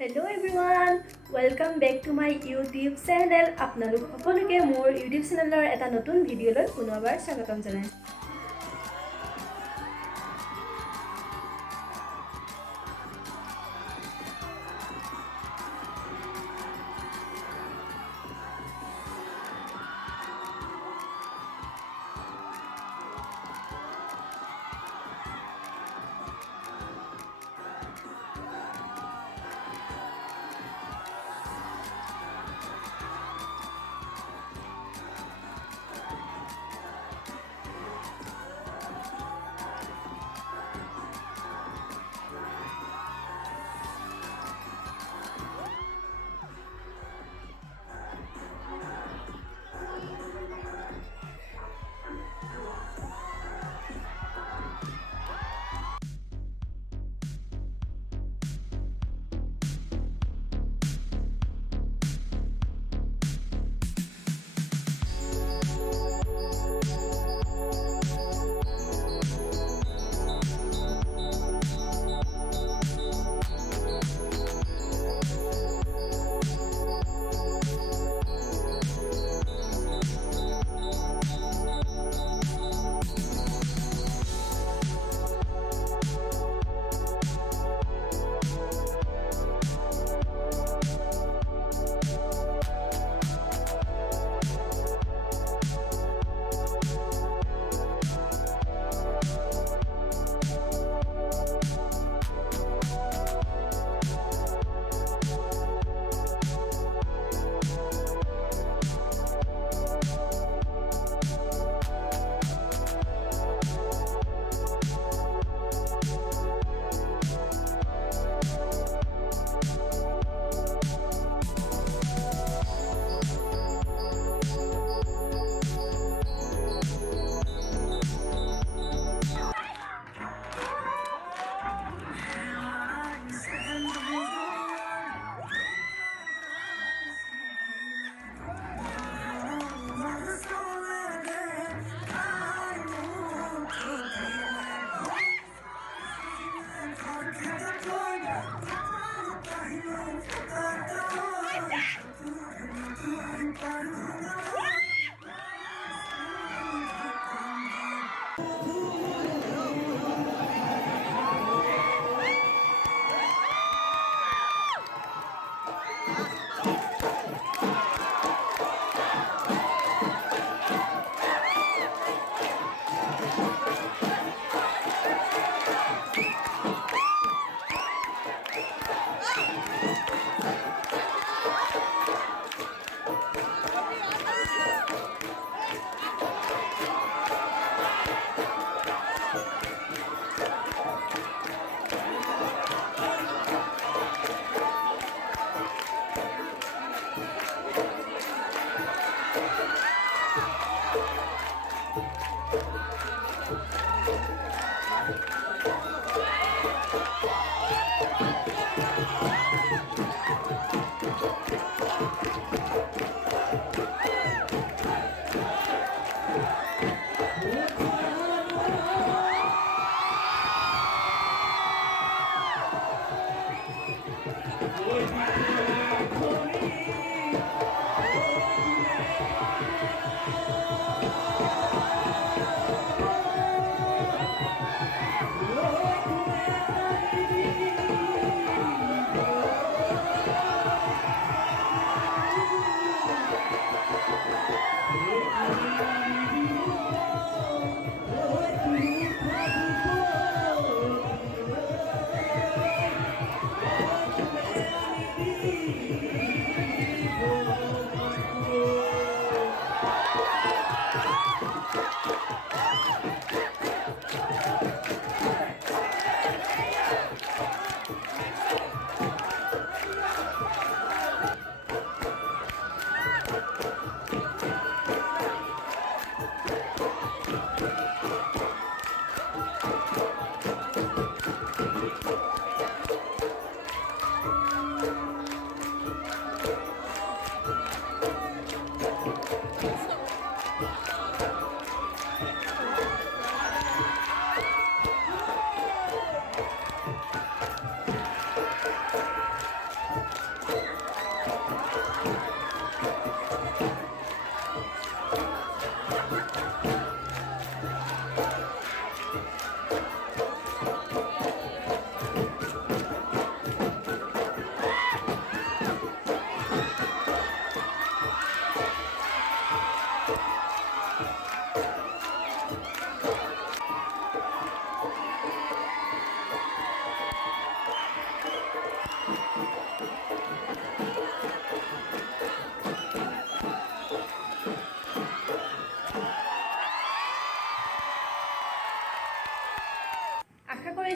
Hello' everyone, welcome back to my YouTube channel. আপোনালোক সকলোকে মোৰ ইউটিউব চেনেলৰ এটা নতুন ভিডিঅ'লৈ পুনৰবাৰ স্বাগতম জনাইছোঁ।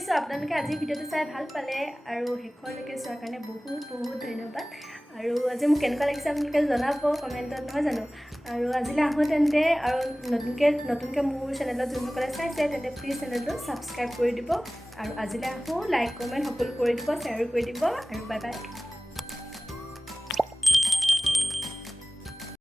কৰিছোঁ আপোনালোকে আজি ভিডিঅ'টো চাই ভাল পালে আৰু শেষলৈকে চোৱাৰ কাৰণে বহুত বহুত ধন্যবাদ আৰু আজি মোক কেনেকুৱা লাগিছে আপোনালোকে জনাব কমেণ্টত নহয় জানো আৰু আজিলৈ আহোঁ তেন্তে আৰু নতুনকৈ মোৰ চেনেলত যোনসকলে চাইছে তেন্তে প্লিজ চেনেলটো ছাবস্ক্ৰাইব কৰি দিব আৰু আজিলৈ আহোঁ লাইক কমেণ্ট সকলো কৰি দিব শ্বেয়াৰো কৰি দিব আৰু বাই বাই